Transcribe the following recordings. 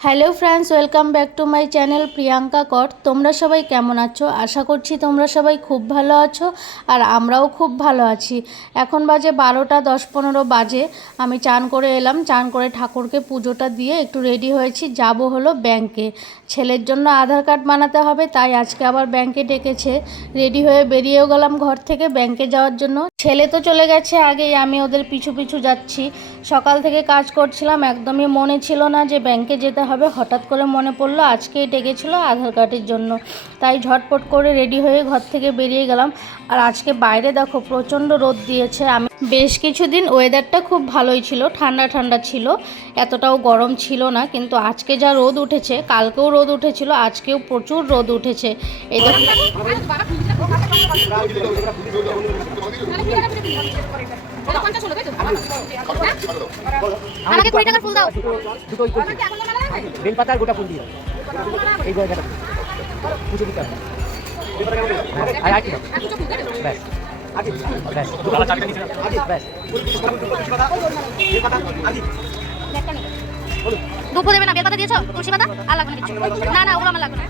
Hello friends, welcome back to my channel Priyanka কর। তোমরা সবাই কেমন আছো? আশা করছি তোমরা সবাই খুব ভালো আছো আর আমরাও খুব ভালো আছি। এখন বাজে 12টা 10-15 বাজে। আমি চান করে এলাম, চান করে ঠাকুরকে পুজোটা দিয়ে একটু রেডি হয়েছি, যাব হলো ব্যাংকে। ছেলের জন্য আধার কার্ড বানাতে হবে, তাই আজকে আবার ব্যাংকে ডেকেছে। রেডি হয়ে বেরিয়েও গেলাম ঘর থেকে ব্যাংকে যাওয়ার জন্য। ছেলে তো চলে গেছে আগেই, আমি ওদের পিছু পিছু যাচ্ছি। সকাল থেকে কাজ করছিলাম, একদমই মনে ছিল না যে ব্যাংকে যেতে হবে। হঠাৎ করে মনে পড়লো আজকেই ডেকেছিল আধার কার্ডের জন্য, তাই ঝটপট করে রেডি হয়ে ঘর থেকে বেরিয়ে গেলাম। আর আজকে বাইরে দেখো প্রচণ্ড রোদ দিয়েছে। আমি বেশ কিছুদিন ওয়েদারটা খুব ভালোই ছিল, ঠান্ডা ঠান্ডা ছিল, এতটাও গরম ছিল না। কিন্তু আজকে যা রোদ উঠেছে, কালকেও রোদ উঠেছিল, আজকেও প্রচুর রোদ উঠেছে। এই দেখো আমাকে 20 টাকার ফুল দাও, দুটো ওই করছি বেল পাতা আর গোটা ফুল দিয়ে এই গয়নাটা পুজো দিতে হবে। আয় আয় ব্যাস ব্যাস দুটো চারটে নিচে ব্যাস বেল পাতা আজি দুটো দেবে না। বেল পাতা দিয়েছো, তুলসী পাতা আর লাগবে না কিছু। না না, ওগুলো আমার লাগবে না।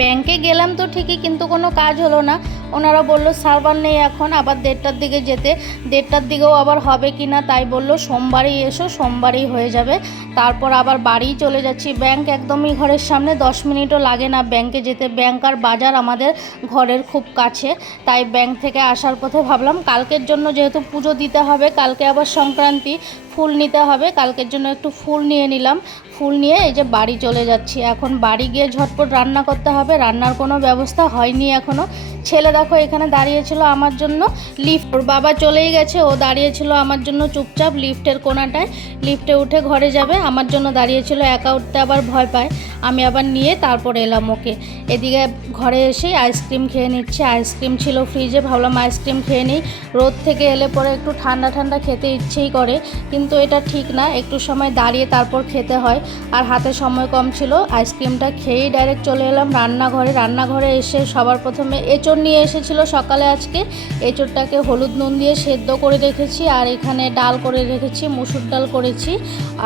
ব্যাংকে গেলাম তো ঠিকই, কিন্তু কোনো কাজ হলো না। ওনারা বললো সার্ভার নেই এখন, আবার 1:30টার দিকে যেতে। 1:30টার দিকেও আবার হবে কি না, তাই বললো সোমবারই এসো, সোমবারই হয়ে যাবে। তারপর আবার বাড়ি চলে যাচ্ছি। ব্যাংক একদমই ঘরের সামনে, 10 মিনিটও লাগে না ব্যাংকে যেতে। ব্যাংক আর বাজার আমাদের ঘরের খুব কাছে, তাই ব্যাংক থেকে আসার পথে ভাবলাম কালকের জন্য যেহেতু পুজো দিতে হবে, কালকে আবার সংক্রান্তি, ফুল নিতে হবে। কালকের জন্য একটু ফুল নিয়ে নিলাম। ফুল নিয়ে এই যে বাড়ি চলে যাচ্ছি। এখন বাড়ি গিয়ে ঝটপট রান্না করতে হবে। রান্নার কোনো ব্যবস্থা হয়নি এখনও। ছেলে দেখো এখানে দাঁড়িয়েছিল আমার জন্য। লিফট, ওর বাবা চলেই গেছে, ও দাঁড়িয়েছিল আমার জন্য চুপচাপ লিফটের কোণাটায়। লিফটে উঠে ঘরে যাবে, আমার জন্য দাঁড়িয়েছিল। একা উঠতে আবার ভয় পায়। আমি আবার নিয়ে তারপর এলাম ওকে। এদিকে ঘরে এসেই আইসক্রিম খেয়ে নিচ্ছে। আইসক্রিম ছিল ফ্রিজে, ভাবলাম আইসক্রিম খেয়ে নিই। রোদ থেকে এলে পরে একটু ঠান্ডা ঠান্ডা খেতে ইচ্ছেই করে, কিন্তু এটা ঠিক না, একটু সময় দাঁড়িয়ে তারপর খেতে হয়। আর হাতে সময় কম ছিল, আইসক্রিমটা খেয়েই ডাইরেক্ট চলে এলাম রান্নাঘরে। রান্নাঘরে এসে সবার প্রথমে এঁচড় নিয়ে এসেছিলো সকালে। আজকে এঁচড়টাকে হলুদ নুন দিয়ে সেদ্ধ করে রেখেছি, আর এখানে ডাল করে রেখেছি, মুসুর ডাল করেছি।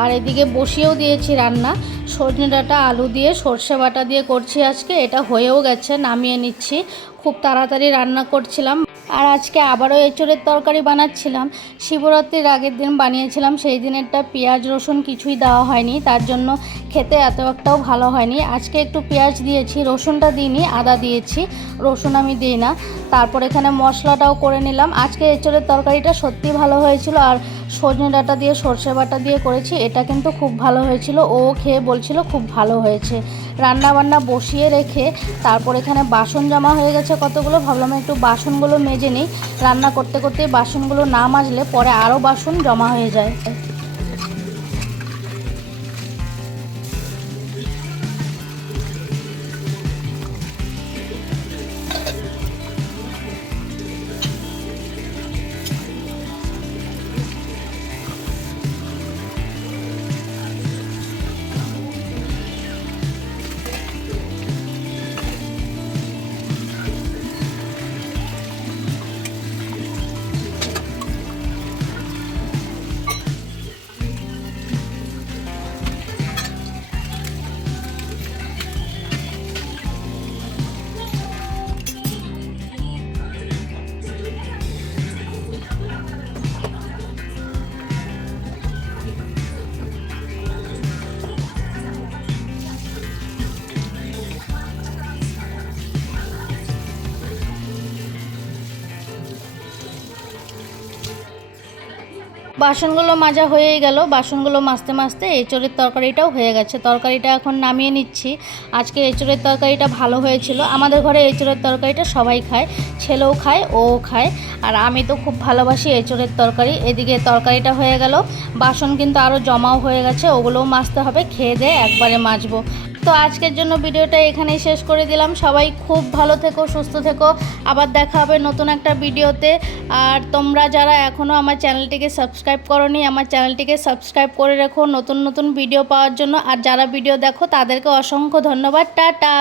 আর এদিকে বসিয়েও দিয়েছি রান্না। সজনে ডাঁটা আলু দিয়ে সর্ষে বাটা দিয়ে করছি আজকে। এটা হয়েও গেছে, নামিয়ে নিচ্ছি। খুব তাড়াতাড়ি রান্না করছিলাম। আর আজকে আবারও এঁচড়ের তরকারি বানাচ্ছিলাম। শিবরাত্রির আগের দিন বানিয়েছিলাম, সেই দিনেরটা পেঁয়াজ রসুন কিছুই দেওয়া হয়নি, তার জন্য খেতে এত একটাও ভালো হয়নি। আজকে একটু পেঁয়াজ দিয়েছি, রসুনটা দিইনি, আদা দিয়েছি, রসুন আমি দিই না। তারপর এখানে মশলাটাও করে নিলাম। আজকে এঁচড়ের তরকারিটা সত্যি ভালো হয়েছিল। আর সজনে ডাঁটা দিয়ে সর্ষে বাটা দিয়ে করেছি, এটা কিন্তু খুব ভালো হয়েছিল। ও খেয়ে বলছিল খুব ভালো হয়েছে। রান্না বান্না বসিয়ে রেখে তারপর এখানে বাসন জমা হয়ে গেছে কতগুলো, ভাবলাম একটু বাসনগুলো মেজে নিই। রান্না করতে করতে বাসনগুলো না মাজলে পরে আরও বাসন জমা হয়ে যায়। বাসনগুলো মাজা হয়েই গেল। বাসনগুলো মাজতে মাজতে এঁচড়ের তরকারিটাও হয়ে গেছে। তরকারিটা এখন নামিয়ে নিচ্ছি। আজকে এঁচড়ের তরকারিটা ভালো হয়েছিল। আমাদের ঘরে এঁচড়ের তরকারিটা সবাই খায়, ছেলেও খায়, ও খায়, আর আমি তো খুব ভালোবাসি এঁচড়ের তরকারি। এদিকে তরকারিটা হয়ে গেল, বাসন কিন্তু আরও জমাও হয়ে গেছে, ওগুলোও মাজতে হবে। খেয়ে দিয়ে একবারে মাজবো। তো আজকের জন্য ভিডিওটা এখানেই শেষ করে দিলাম। সবাই খুব ভালো থেকো, সুস্থ থেকো। আবার দেখা হবে নতুন একটা ভিডিওতে। আর তোমরা যারা এখনও আমার চ্যানেলটিকে সাবস্ক্রাইব করোনি, আমার চ্যানেলটিকে সাবস্ক্রাইব করে রেখো নতুন নতুন ভিডিও পাওয়ার জন্য। আর যারা ভিডিও দেখো তাদেরকে অসংখ্য ধন্যবাদ। টাটা।